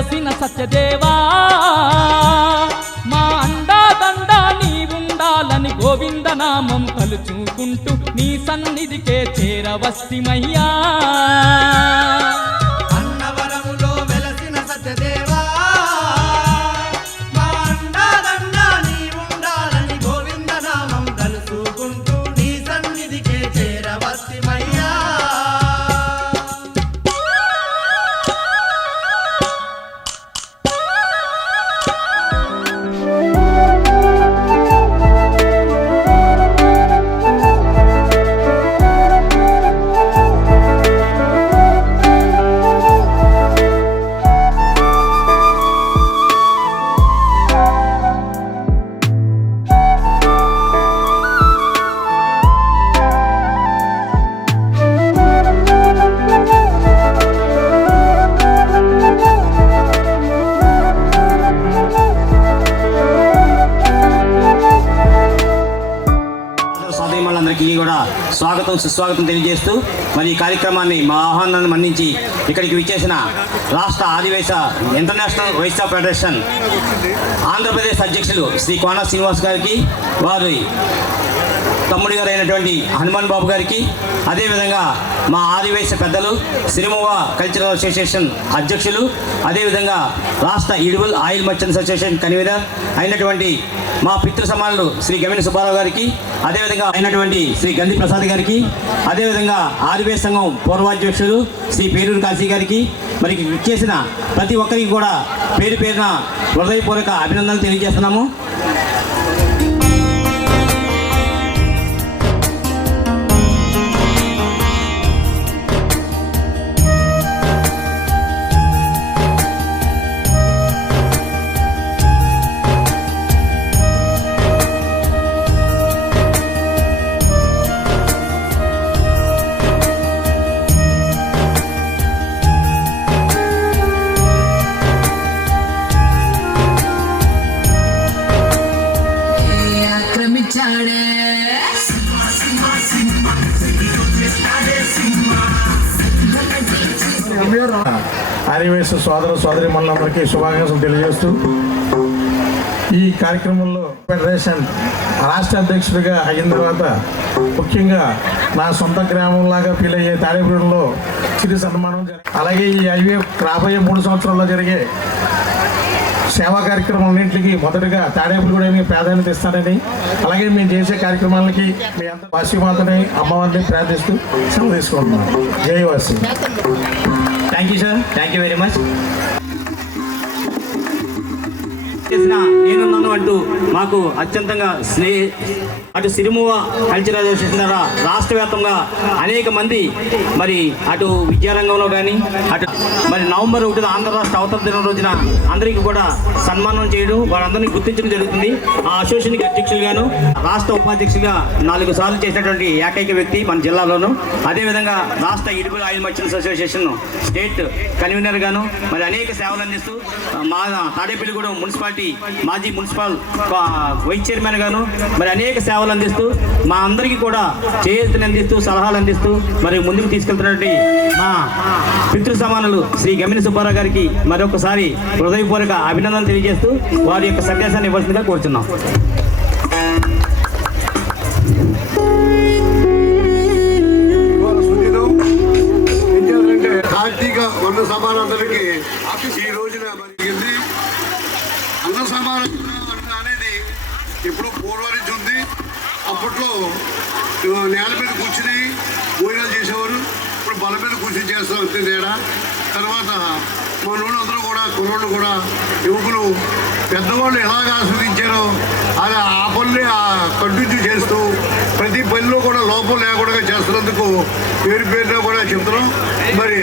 వెలసిన సత్యదేవా మా అండాదండ నీవుండాలని గోవిందనామం తలుచుకుంటూ నీ సన్నిధికే చేరవస్తిమయ్యా. అన్నవరములో వెలసిన సత్యదేవా మా అండాదండ నీవుండాలని గోవిందనామం తలుచుకుంటూ నీ సన్నిధికే చేరవస్తిమయ్యా. అందరికీ కూడా స్వాగతం సుస్వాగతం తెలియజేస్తూ మరి ఈ కార్యక్రమాన్ని మా ఆహ్వానాన్ని మన్నించి ఇక్కడికి విచ్చేసిన రాష్ట్ర ఆదివాసీ ఇంటర్నేషనల్ వైశ్య ఫెడరేషన్ ఆంధ్రప్రదేశ్ అధ్యక్షులు శ్రీ కోన శ్రీనివాస్ గారికి, వారి తమ్ముడి గారు అయినటువంటి హనుమాన్ బాబు గారికి, అదేవిధంగా మా ఆదివాసీ పెద్దలు సిరిమవ్వ కల్చరల్ అసోసియేషన్ అధ్యక్షులు, అదేవిధంగా రాష్ట్ర edible oil merchants association convener అయినటువంటి మా పితృ సమానులు శ్రీ గమిని సుబ్బారావు గారికి, అదేవిధంగా అయినటువంటి శ్రీ గంధి ప్రసాద్ గారికి, అదేవిధంగా ఆదివాసీ సంఘం పూర్వాధ్యక్షులు శ్రీ పేరూరు కాశీ గారికి, మరి ఇచ్చేసిన ప్రతి ఒక్కరికి కూడా పేరు పేరున హృదయపూర్వక అభినందనలు తెలియజేస్తున్నాము. ఆదివాసీ సోదర సోదరీమణులందరికీ శుభాకాంక్షలు తెలియజేస్తూ ఈ కార్యక్రమంలో ఫెడరేషన్ రాష్ట్ర అధ్యక్షుడిగా అయిన తర్వాత ముఖ్యంగా నా సొంత గ్రామంలాగా ఫీల్ అయ్యే తాడేపల్లిలో చిరు సన్మానం, అలాగే ఈ హైవే రాబోయే 3 సంవత్సరాల్లో జరిగే సేవా కార్యక్రమాలన్నింటికి మొదటగా తాడేపల్లిగూడెంకి ప్రాధాన్యత ఇస్తానని, అలాగే మేము చేసే కార్యక్రమాలకి మీ అంత వాసిమాతని అమ్మవారిని ప్రార్థిస్తూ సెలవు తీసుకుంటున్నాం. జై వాసి. Thank you sir, thank you very much. నేనున్నాను అంటూ మాకు అత్యంతంగా అటు సిరిమవ్వ కల్చరల్ అసోసియేషన్ ద్వారా రాష్ట్ర వ్యాప్తంగా అనేక మంది మరి అటు విద్యారంగంలో కానీ అటు మరి నవంబర్ 1 ఆంధ్ర రాష్ట్ర అవతరణ దినం రోజున అందరికీ కూడా సన్మానం చేయడం, వారందరినీ గుర్తించడం జరుగుతుంది. ఆ అసోసియేషన్కి అధ్యక్షులుగాను రాష్ట్ర ఉపాధ్యక్షులుగా 4 సార్లు చేసినటువంటి ఏకైక వ్యక్తి మన జిల్లాలోను, అదేవిధంగా రాష్ట్ర edible oil merchants association state convener గాను మరి అనేక సేవలు అందిస్తూ మా తాడేపల్లిగూడెం మున్సిపాలిటీ మాజీ మున్సిపల్ వైస్ చైర్మన్ గాను మరి అనేక సేవలు అందిస్తూ మా అందరికీ కూడా చేయూతను అందిస్తూ సలహాలు అందిస్తూ మరి ముందుకు తీసుకెళ్తున్నటువంటి మా పితృ సమానులు శ్రీ గమిని సుబ్బారావు గారికి మరొకసారి హృదయపూర్వక అభినందనలు తెలియజేస్తూ వారి యొక్క సందేశాన్ని ఇవ్వాల్సిందిగా కోరుతున్నాం. కార్తీక వర్ణ సమానందరికి ఈ రోజున జరిగింది. అన్న సమానం అనేది ఎప్పుడో పూర్వం నుంచి ఉంది. అప్పట్లో నేల మీద కూర్చుని భోజనాలు చేసేవారు, ఇప్పుడు బల మీద కూర్చుని చేస్తారు అంతే తేడా. తర్వాత మనోళ్ళు అందరూ కూడా కుర్రోళ్ళు కూడా యువకులు పెద్దవాళ్ళు ఎలాగ ఆస్వాదించారో అది ఆ పనులే కంటిన్యూ చేస్తూ ప్రతి పనిలో కూడా లోపం లేకుండా చేస్తున్నందుకు పేరు పేరులో కూడా చెప్తున్నాం. మరి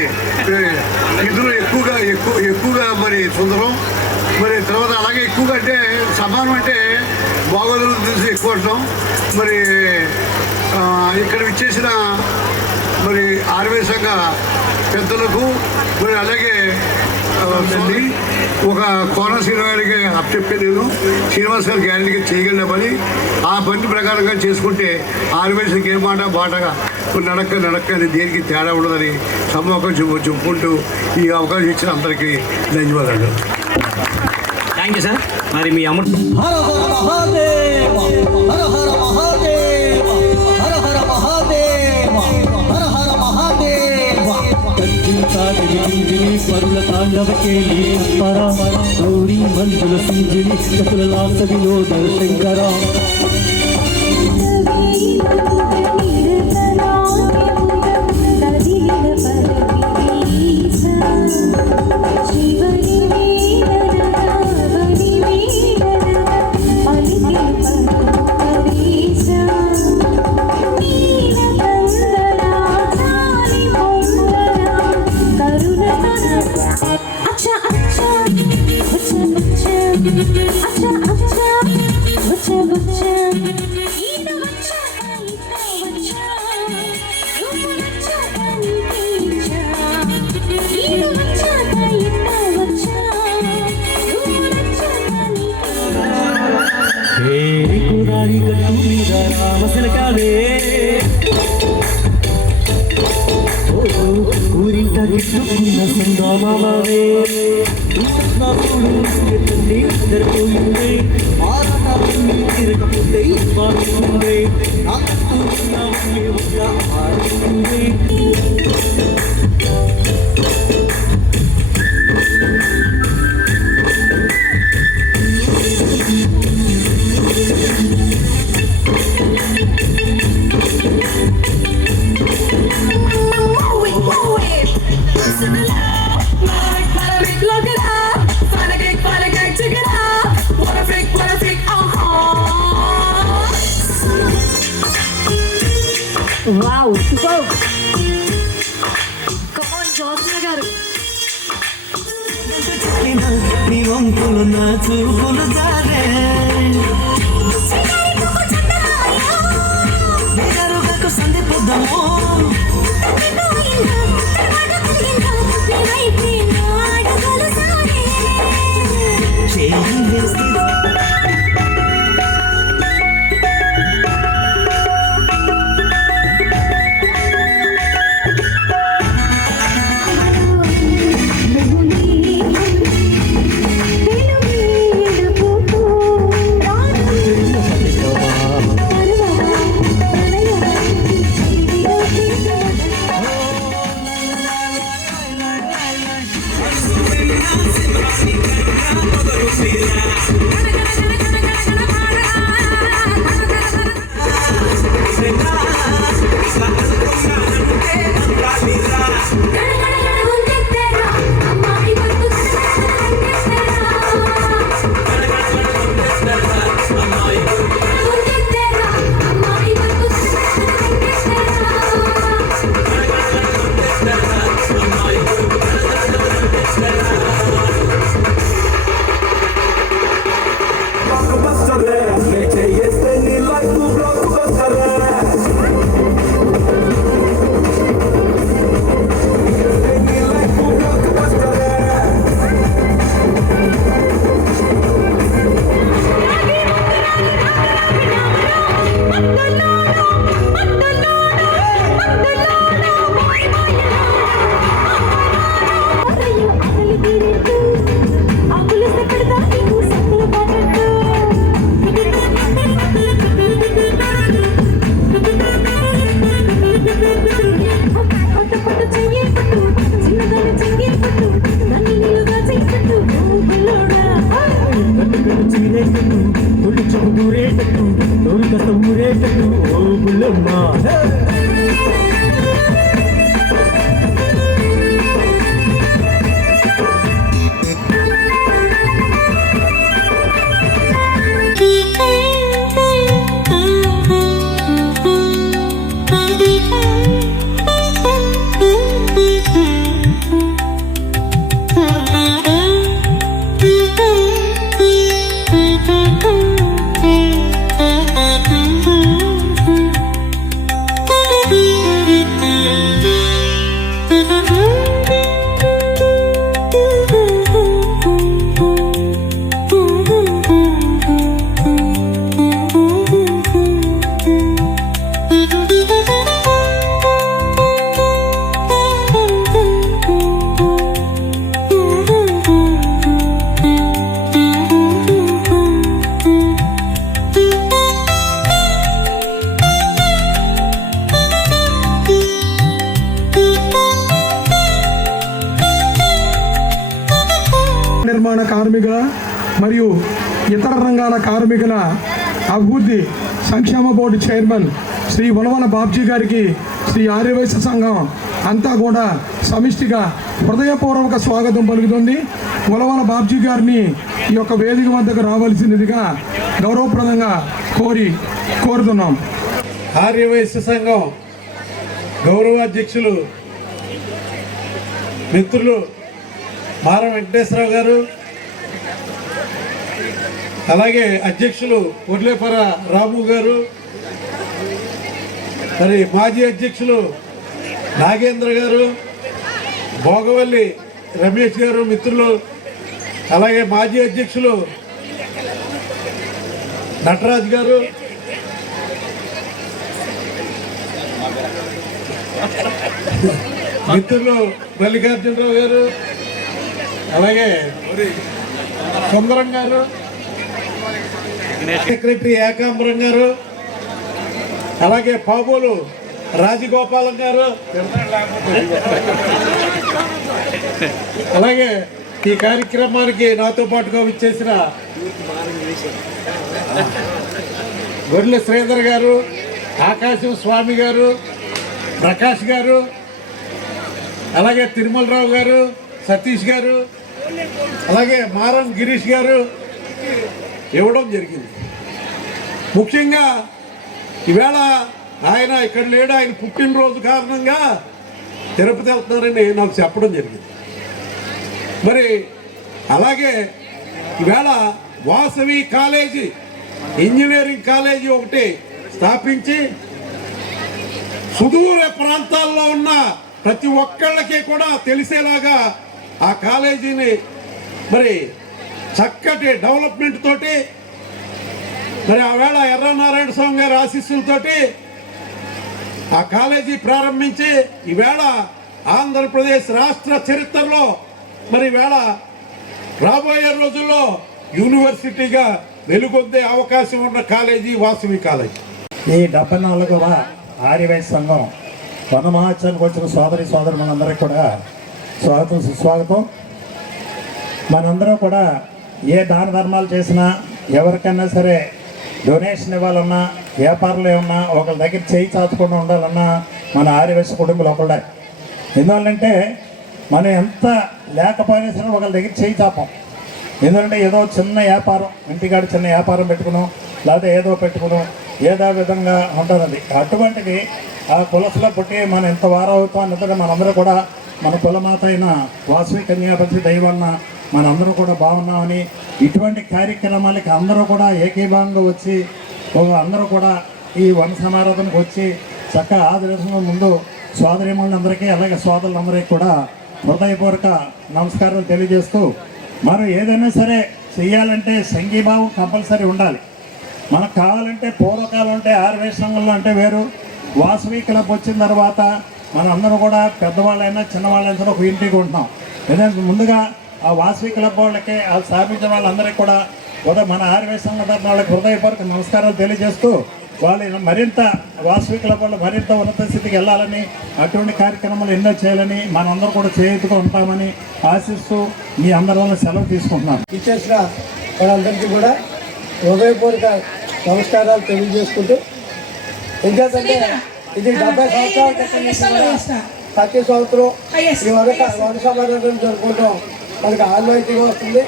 ఇందులో ఎక్కువగా మరి సుందరం. మరి తర్వాత అలాగే ఎక్కువగా అంటే సమానం అంటే బాగోదులు తెలిసి ఎక్కువ అంటాం. మరి ఇక్కడ విచ్చేసిన మరి ఆదివాసీ సంఘ పెద్దలకు మరి అలాగే ఒక కోన శ్రీనివారికి అప్పచెప్పే నేను శ్రీనివాస్ గారు గ్యారెంటీగా చేయగలిగిన పని ఆ పని ప్రకారంగా చేసుకుంటే ఆదివాసీకి ఏ మాట బాటగా నడక అది దేనికి తేడా ఉండదని సమ్మోకం చెప్పుకుంటూ ఈ అవకాశం ఇచ్చిన అందరికీ ధన్యవాదాలు. Thank you sir. మరి మీ అమృత హర హర మహాదేవ హర హర మహాదేవ హర హర మహాదేవ హర హర మహాదేవ పరుల తాండవ కేలి పర గౌరీ మంజుల సూజిని చతులలాస వినోద శంకర ఊరింట గిట్టుకున్న సందామావే పోయిందే ఆరాటం తిరగకుంటే బాగుండే Wow, superb! Come on, Josna garu. నీ వంపులు నా చూపులు జారే ఎరుగకు సంధి పొద్దము చేయి వేసి కార్మికుల మరియు ఇతర రంగాల కార్మికుల అభివృద్ధి సంక్షేమ బోర్డు చైర్మన్ శ్రీ ఉలవల బాబ్జీ గారికి శ్రీ ఆర్యవైశ్య సంఘం అంతా కూడా సమిష్టిగా హృదయపూర్వక స్వాగతం పలుకుతుంది. ఉలవల బాబ్జీ గారిని ఈ యొక్క వేదిక వద్దకు రావాల్సినదిగా గౌరవప్రదంగా కోరుతున్నాం. ఆర్యవైశ్య సంఘం గౌరవాధ్యక్షులు మిత్రులు మారం వెంకటేశ్వరరావు గారు, అలాగే అధ్యక్షులు ఒర్లేపర రాము గారు, మరి మాజీ అధ్యక్షులు నాగేంద్ర గారు, భోగవల్లి రమేష్ గారు మిత్రులు, అలాగే మాజీ అధ్యక్షులు నటరాజ్ గారు, మిత్రులు మల్లికార్జునరావు గారు, అలాగే సుందరం గారు, సెక్రటరీ ఏకాంబరం గారు, అలాగే పాబోలు రాజగోపాలం గారు, అలాగే ఈ కార్యక్రమానికి నాతో పాటుగా విచ్చేసిన గొర్రెల శ్రీధర్ గారు, ఆకాశం స్వామి గారు, ప్రకాష్ గారు, అలాగే తిరుమలరావు గారు, సతీష్ గారు, అలాగే మారం గిరీష్ గారు ఇవ్వడం జరిగింది. ముఖ్యంగా ఈవేళ ఆయన ఇక్కడ లేడు, ఆయన పుట్టినరోజు కారణంగా తిరుపతి వెళ్తున్నారని నాకు చెప్పడం జరిగింది. మరి అలాగే ఈవేళ వాసవి కాలేజీ ఇంజనీరింగ్ కాలేజీ ఒకటి స్థాపించి సుదూర ప్రాంతాల్లో ఉన్న ప్రతి ఒక్కళ్ళకి కూడా తెలిసేలాగా ఆ కాలేజీని మరి చక్కటి డెవలప్మెంట్ తోటి మరి ఆవేళ ఎర్రనారాయణ స్వామి గారి ఆశీస్సులతోటి ఆ కాలేజీ ప్రారంభించి ఈవేళ ఆంధ్రప్రదేశ్ రాష్ట్ర చరిత్రలో మరి ఈవేళ రాబోయే రోజుల్లో యూనివర్సిటీగా వెలుగొందే అవకాశం ఉన్న కాలేజీ వాసవి కాలేజీ. ఈ 74వ ఆర్యవైశ్య సంఘం వనమహోత్సవానికి వచ్చిన సోదరులందరికీ కూడా స్వాగతం సుస్వాగతం. మనందరూ కూడా ఏ దాన ధర్మాలు చేసినా ఎవరికైనా సరే డొనేషన్ ఇవ్వాలన్నా వ్యాపారాలు ఏమన్నా ఒకరి దగ్గర చేయి చాచకుండా ఉండాలన్నా మన ఆర్యవైశ్య కుటుంబంలో ఒకళ్ళే. ఎందువల్లంటే మనం ఎంత లేకపోయినా సరే ఒకరి దగ్గర చేయి చాపం. ఎందుకంటే ఏదో చిన్న వ్యాపారం, ఇంటికాడ చిన్న వ్యాపారం పెట్టుకున్నాం, లేకపోతే ఏదో పెట్టుకున్నాం, ఏదో విధంగా ఉంటుంది. అటువంటిది ఆ కులసులో పుట్టి మనం ఎంత వారం అవుతాం అన్నది మనందరూ కూడా మన కులమాత అయిన వాసవి కన్యాపతి దైవన్న మనందరూ కూడా బాగున్నామని ఇటువంటి కార్యక్రమాలకి అందరూ కూడా ఏకీభావంగా వచ్చి అందరూ కూడా ఈ వన సమారాధనకు వచ్చి చక్కగా ఆదర్శంగా ముందు సోదరిమణులందరికీ అలాగే సోదరులందరికీ కూడా హృదయపూర్వక నమస్కారాలు తెలియజేస్తూ, మనం ఏదైనా సరే చెయ్యాలంటే సంఘీభావం కంపల్సరీ ఉండాలి. మనకు కావాలంటే పూర్వకాలం అంటే ఆర్యవైశ్య సంఘంలో అంటే వేరు, వాసవి క్లబ్ వచ్చిన తర్వాత మనందరూ కూడా పెద్దవాళ్ళైనా చిన్నవాళ్ళైనా సరే ఒక ఇంటికి ఉంటున్నాం. ఎందుకంటే ముందుగా ఆ వాసవి క్లబ్ వాళ్ళకి ఆ స్థాపించిన వాళ్ళందరికీ కూడా మన ఆర్యవైశ్య సంఘం తరఫున వాళ్ళకి హృదయపూర్వక నమస్కారాలు తెలియజేస్తూ, వాళ్ళు మరింత వాసవి క్లబ్ వాళ్ళు మరింత ఉన్నత స్థితికి వెళ్ళాలని, అటువంటి కార్యక్రమాలు ఎన్నో చేయాలని మనందరూ కూడా చేతుగా ఉంటామని ఆశిస్తూ మీ అందరి వల్ల సెలవు తీసుకుంటున్నాను. ఇచ్చేసిన వాళ్ళందరికీ కూడా హృదయపూర్వక నమస్కారాలు తెలియజేసుకుంటూ, ఎందుకంటే ఇది 70 సంవత్సరాల క్రితం ప్రతి సంవత్సరం ఈ వన సమారాధన జరుపుకుంటాం మనకి ఆన్వాయితీగా వస్తుంది.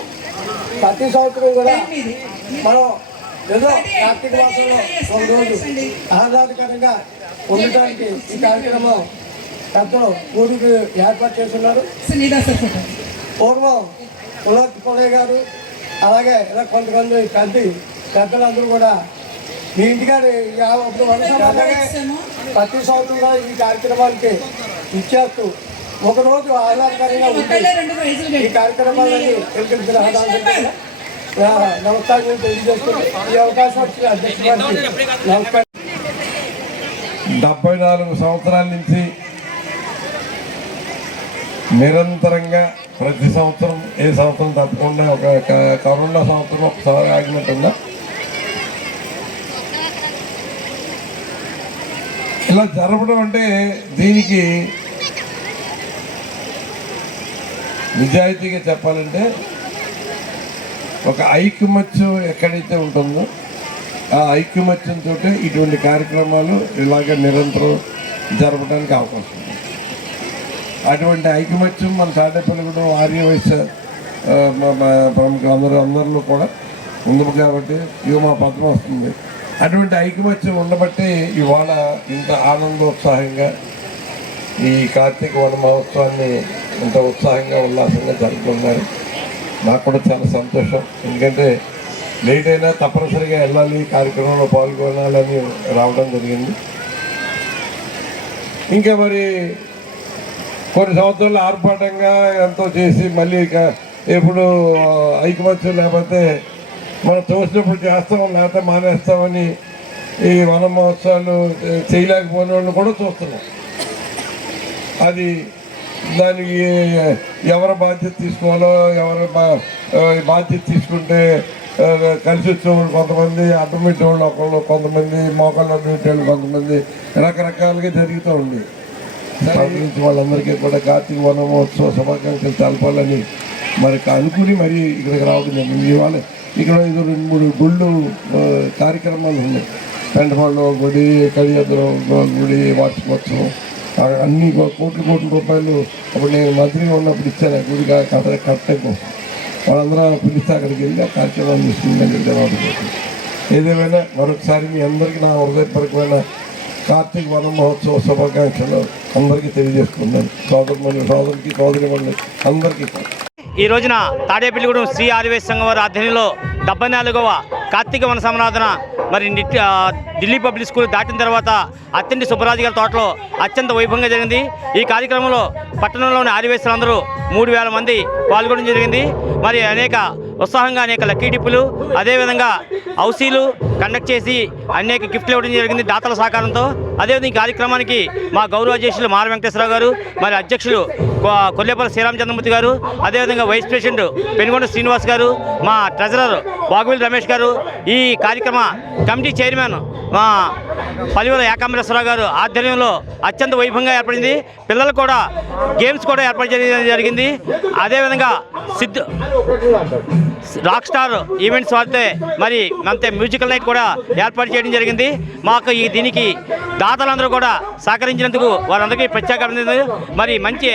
ప్రతి సంవత్సరం కూడా మనం ఏదో కార్తీక మాసంలో ఒక రోజు ఆహ్లాదకరంగా ఉండటానికి ఈ కార్యక్రమం పెద్దలు ఊరికి ఏర్పాటు చేస్తున్నారు. పూర్వం పుల్లయ్య గారు అలాగే ఇలా కొంతమంది పెద్దలందరూ కూడా మీ ఇంటికాడ ప్రతి సంవత్సరం ఈ కార్యక్రమానికి ఇచ్చేస్తూ ఒకరోజు ఆహ్లాదకరంగా ఉంటుంది. ఈ కార్యక్రమాలన్నీ నమస్కారం తెలియజేస్తుంది. ఈ అవకాశం వచ్చిన అధ్యక్షుడికి నమస్కారం. 74 సంవత్సరాల నుంచి నిరంతరంగా ప్రతి సంవత్సరం ఏ సంవత్సరం తప్పకుండా ఒక కరోనా సంవత్సరం ఒకసారి ఆగినట్టుందా ఇలా జరపడం అంటే దీనికి నిజాయితీగా చెప్పాలంటే ఒక ఐకమత్యం ఎక్కడైతే ఉంటుందో ఆ ఐకమత్యంతో ఇటువంటి కార్యక్రమాలు ఇలాగ నిరంతరం జరపడానికి అవకాశం ఉంది. అటువంటి ఐకమత్యం మన తాడేపల్లిగూడెం ఆర్యవైశ్య ప్రముఖులు అందరిలో కూడా ఉంది కాబట్టి ఇవి మా పద్మ వస్తుంది. అటువంటి ఐకమత్యం ఉండబట్టి ఇవాళ ఇంత ఆనందోత్సాహంగా ఈ కార్తీక వన మహోత్సవాన్ని ఇంత ఉత్సాహంగా ఉల్లాసంగా జరుపుతున్నారు. నాకు కూడా చాలా సంతోషం. ఎందుకంటే లేట్ అయినా తప్పనిసరిగా వెళ్ళాలి, కార్యక్రమంలో పాల్గొనాలని రావడం జరిగింది. ఇంకా మరి కొన్ని సంవత్సరాలు ఆర్భాటంగా ఎంతో చేసి మళ్ళీ ఇక ఎప్పుడు ఐకమత్యం లేకపోతే మనం తోసినప్పుడు చేస్తాం లేకపోతే మానేస్తామని ఈ వన మహోత్సవాలు చేయలేకపోయిన వాళ్ళు కూడా చూస్తున్నాం. అది దానికి ఎవరి బాధ్యత తీసుకోవాలో ఎవరి బాధ్యత తీసుకుంటే కలిసి వచ్చేవాళ్ళు కొంతమంది, అడ్డం పెట్టేవాళ్ళు ఒకళ్ళు, కొంతమంది మోకాళ్ళు అడ్డం పెట్టేవాళ్ళు కొంతమంది, రకరకాలుగా జరుగుతూ ఉంది. వాళ్ళందరికీ కూడా కార్తీక వన మహోత్సవ శుభాకాంక్షలు తెలపాలని మరి అనుకుని మరి ఇక్కడికి రావడం జరిగింది. ఇవాళ ఇక్కడ 2-3 గుళ్ళు కార్యక్రమాలు ఉన్నాయి. పెంటపాడు గుడి, కడియాదురం గుడి, వార్షికోత్సవం, అన్ని కోట్ల రూపాయలు అప్పుడు నేను మంత్రిగా ఉన్నప్పుడు ఇచ్చాను గుడిగా కట్టడం కోసం. వాళ్ళందరూ పిలిస్తే అక్కడికి వెళ్ళి ఆ కార్యక్రమాన్ని తీసుకుందని జరగడం. ఏదేమైనా మరొకసారి మీ అందరికీ నా హృదయపూర్వకమైన కార్తీక వన మహోత్సవ శుభాకాంక్షలు అందరికీ తెలియజేస్తున్నాను. సోదరికి అందరికీ. ఈ రోజున తాడేపల్లిగూడెం శ్రీ ఆదివేశ సంఘం వారి ఆధ్వర్యంలో 74వ కార్తీక వన సమారాధన మరి ఢిల్లీ పబ్లిక్ స్కూల్ దాటిన తర్వాత అత్తంటి సుబ్బరాజు గారి తోటలో అత్యంత వైభవంగా జరిగింది. ఈ కార్యక్రమంలో పట్టణంలోని ఆదివేశులందరూ 3000 మంది పాల్గొనడం జరిగింది. మరి ఉత్సాహంగా అనేక లక్కీ టిప్పులు, అదేవిధంగా హౌసీలు కండక్ట్ చేసి అనేక గిఫ్ట్లు ఇవ్వడం జరిగింది దాతల సహకారంతో. అదేవిధంగా ఈ కార్యక్రమానికి మా గౌరవ అధ్యక్షులు మార వెంకటేశ్వరరావు గారు, మరి అధ్యక్షులు కొల్లేపల్లి శ్రీరామచంద్రమూర్తి గారు, అదేవిధంగా వైస్ ప్రెసిడెంట్ పెనుగొండ శ్రీనివాస్ గారు, మా ట్రెజరర్ బాగువిల్ రమేష్ గారు, ఈ కార్యక్రమ కమిటీ చైర్మన్ మా పలివల ఏకాంబరేశ్వరరావు గారు ఆధ్వర్యంలో అత్యంత వైభవంగా ఏర్పడింది. పిల్లలు కూడా గేమ్స్ కూడా ఏర్పాటు చేయడం జరిగింది. అదేవిధంగా రాక్ స్టార్ ఈవెంట్స్ వారితే మరి అంతే మ్యూజికల్ నైట్ కూడా ఏర్పాటు చేయడం జరిగింది. మాకు దీనికి దాతలందరూ కూడా సహకరించినందుకు వారందరికీ ప్రత్యేక అభినందనలు. మరి మంచి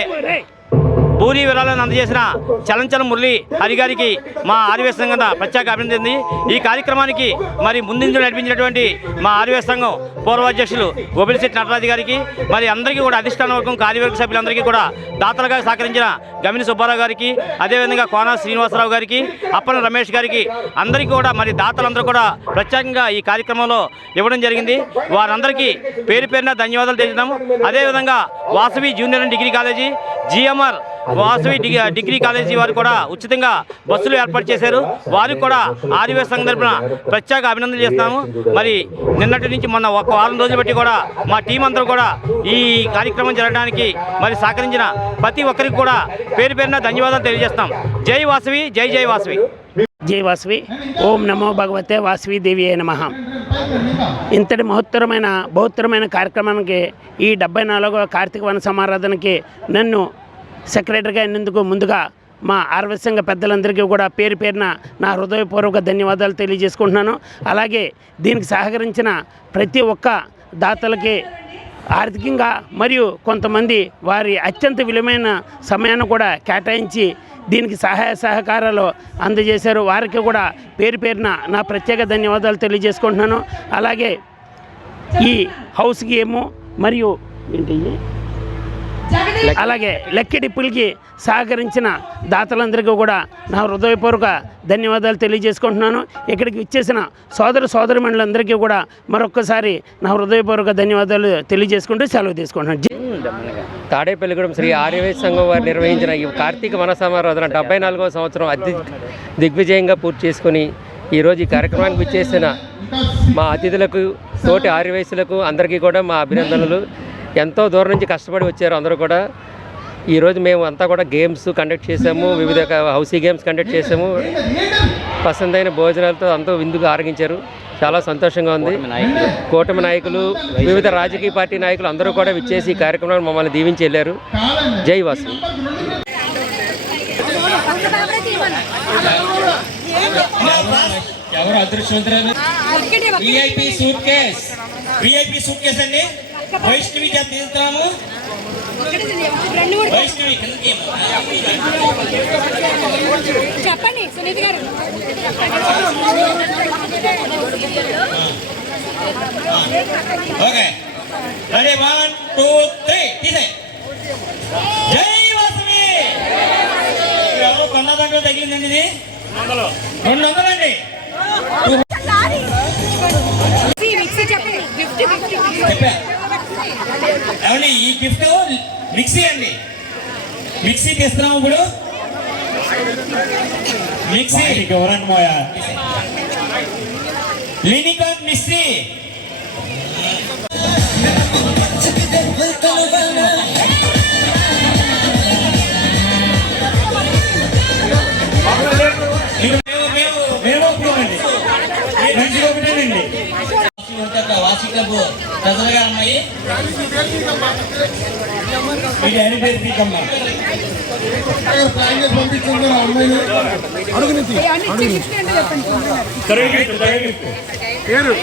పూరి విరాళాలను అందజేసిన చలంచల మురళి హరి గారికి మా ఆదివేశ సంఘం ప్రత్యేక అభినందన. ఈ కార్యక్రమానికి మరి ముందు నడిపించినటువంటి మా ఆదివేశ సంఘం పూర్వాధ్యక్షులు గోబిలిశెట్టి నటరాజు గారికి, మరి అందరికీ కూడా అధిష్టాన వర్గం కార్యవర్గ సభ్యులందరికీ కూడా దాతలుగా సహకరించిన గమిని సుబ్బారావు గారికి, అదేవిధంగా కోన శ్రీనివాసరావు గారికి, అప్పన రమేష్ గారికి, అందరికీ కూడా మరి దాతలందరూ కూడా ప్రత్యేకంగా ఈ కార్యక్రమంలో ఇవ్వడం జరిగింది. వారందరికీ పేరు పేరున ధన్యవాదాలు తెలుపుతున్నాము. అదేవిధంగా Vasavi junior and degree college, GMR Vasavi degree college వారు కూడా ఉచితంగా బస్సులు ఏర్పాటు చేశారు. వారికి కూడా ఆదివేశ సంఘం తరపున ప్రత్యేక అభినందనలు చేస్తాము. మరి నిన్నటి నుంచి మొన్న ఒక వారం రోజులు బట్టి కూడా మా టీం అందరూ కూడా ఈ కార్యక్రమం జరగడానికి మరి సహకరించిన ప్రతి ఒక్కరికి కూడా పేరు పేరున ధన్యవాదాలు తెలియజేస్తాం. జై వాసవి, జై జై వాసవి. జై వాసవి. ఓం నమో భగవతే వాసవి దేవి నమ. ఇంతటి బహుత్తరమైన కార్యక్రమానికి ఈ 74వ కార్తీక వన సమారాధనకి నన్ను సెక్రటరీగా అయినందుకు ముందుగా మా ఆర్వైశ్య సంఘ పెద్దలందరికీ కూడా పేరు పేరున నా హృదయపూర్వక ధన్యవాదాలు తెలియజేసుకుంటున్నాను. అలాగే దీనికి సహకరించిన ప్రతి ఒక్క దాతలకి ఆర్థికంగా మరియు కొంతమంది వారి అత్యంత విలువైన సమయాన్ని కూడా కేటాయించి దీనికి సహాయ సహకారాలు అందజేశారు. వారికి కూడా పేరు పేరున నా ప్రత్యేక ధన్యవాదాలు తెలియజేసుకుంటున్నాను. అలాగే ఈ హౌస్ గేము మరియు అలాగే లక్కీ డిప్పులకి సహకరించిన దాతలందరికీ కూడా నా హృదయపూర్వక ధన్యవాదాలు తెలియజేసుకుంటున్నాను. ఇక్కడికి ఇచ్చేసిన సోదరిమణులందరికీ కూడా మరొక్కసారి నా హృదయపూర్వక ధన్యవాదాలు తెలియజేసుకుంటూ సెలవు తీసుకుంటున్నాను. తాడేపల్లిగూడెం శ్రీ ఆర్యవేశ సంఘం వారు నిర్వహించిన ఈ కార్తీక వన సమారాధన 74వ సంవత్సరం దిగ్విజయంగా పూర్తి చేసుకొని ఈరోజు ఈ కార్యక్రమానికి విచ్చేసిన మా అతిథులకు, తోటి ఆర్యవేశులకు అందరికీ కూడా మా అభినందనలు. ఎంతో దూరం నుంచి కష్టపడి వచ్చారు అందరూ కూడా. ఈరోజు మేము అంతా కూడా గేమ్స్ కండక్ట్ చేసాము, వివిధ హౌసీ గేమ్స్ కండక్ట్ చేసాము. పసందైన భోజనాలతో అంతా విందుగా ఆరగించారు. చాలా సంతోషంగా ఉంది. కూటమి నాయకులు, వివిధ రాజకీయ పార్టీ నాయకులు అందరూ కూడా విచ్చేసి ఈ కార్యక్రమాన్ని మమ్మల్ని దీవించి వెళ్ళారు. జై వాసు. ఎవరు అదృష్టవంతురాలు? విఐపి సూట్ కేస్ అండి. వైష్ణవి చేత తీస్తున్నాము. వైష్ణవి చెప్పండి సునీత గారు. ఓకే రెడీ 1 2 3 తీసే. జై వాసవి. ఎవరో కొన్న దాంట్లో తగిలిందండి. ఇది 200 అండి. చెప్పా ఏమండి, ఈ గిఫ్ట్ మిక్సీ అండి. మిక్సీ తీస్తున్నాము ఇప్పుడు. మిక్సీ లినికాన్ మిక్సీ. వాసి క్లబ్ ప్రజలుగా అమ్మాయి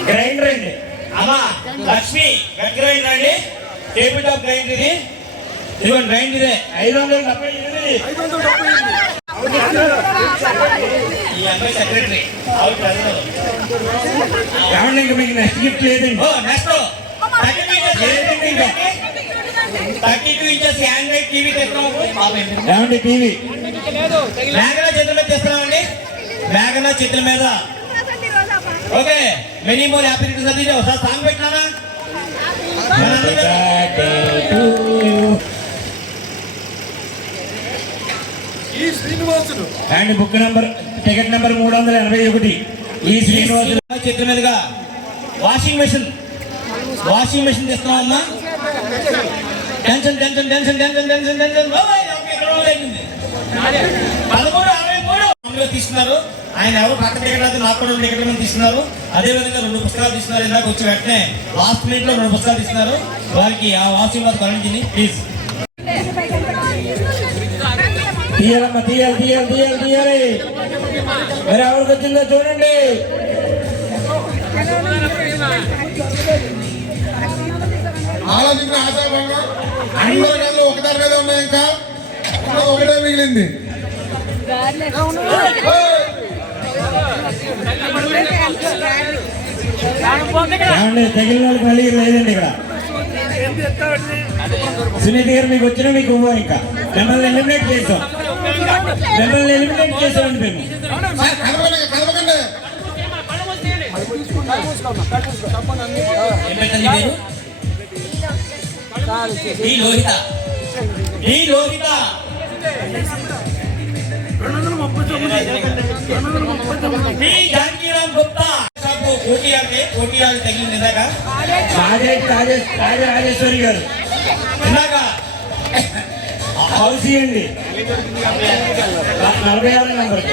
గ్రైండర్ అండి. అమ్మా లక్ష్మి గ్రైండర్ అండి. టేబుల్ టాప్ గ్రైండర్ ఇది. ఇదిగోండి గ్రైండర్ ఇదే 578. ఈ అబ్బాయి సెక్రటరీ. ఏమండి ఇంకా మీకు నెక్స్ట్ గిఫ్ట్ లేదండి. నెక్స్ట్ 32 ఇంచెస్ ఆండ్రాయిడ్ టీవీ తెస్తున్నాము. ఏమండి టీవీ మేఘన చేతుల్లో తెస్తున్నామండి. మేఘన చేతుల మీద. Okay many more happy returns అది. ఒకసారి సాంగ్ పెట్టినారా? ఈ శ్రీనివాసుడు and book number ticket number 381. ఈ శ్రీనివాసుడు చేతుల మీదుగా వాషింగ్ మెషిన్ తెస్తున్నామమ్మా. టెన్షన్ 1363 తీసుకున్నారు. ఆయన ఎవరు పక్క టికెట్ అయితే నాకు కూడా టికెట్ మీద తీసుకున్నారు. అదేవిధంగా 2 పుస్తకాలు తీసుకున్నారు. ఇందాక వచ్చి వెంటనే లాస్ట్ మినిట్ లో 2 పుస్తకాలు తీసుకున్నారు. వారికి ఆ ఆశీర్వాదం కరుణించింది. ప్లీజ్ తీయాలమ్మా, తీయాలి. మరి ఎవరికి వచ్చిందో చూడండి. ఆలోచించిన ఆశాభంగా అందరి కళ్ళు ఒకదాని మీద ఉన్నాయి. ఇంకా ఒకటే మిగిలింది. తగిలిన వాళ్ళకి మళ్ళీ లేదండి ఇక్కడ. సునీత గారు మీకు వచ్చినా మీకు ఇంకా మిమ్మల్ని ఎలిమినేట్ చేసామండి మేము. తగిలింది రాజేశ్వరి గారు. ఇందాక హౌస్ అండి 46 నెంబర్.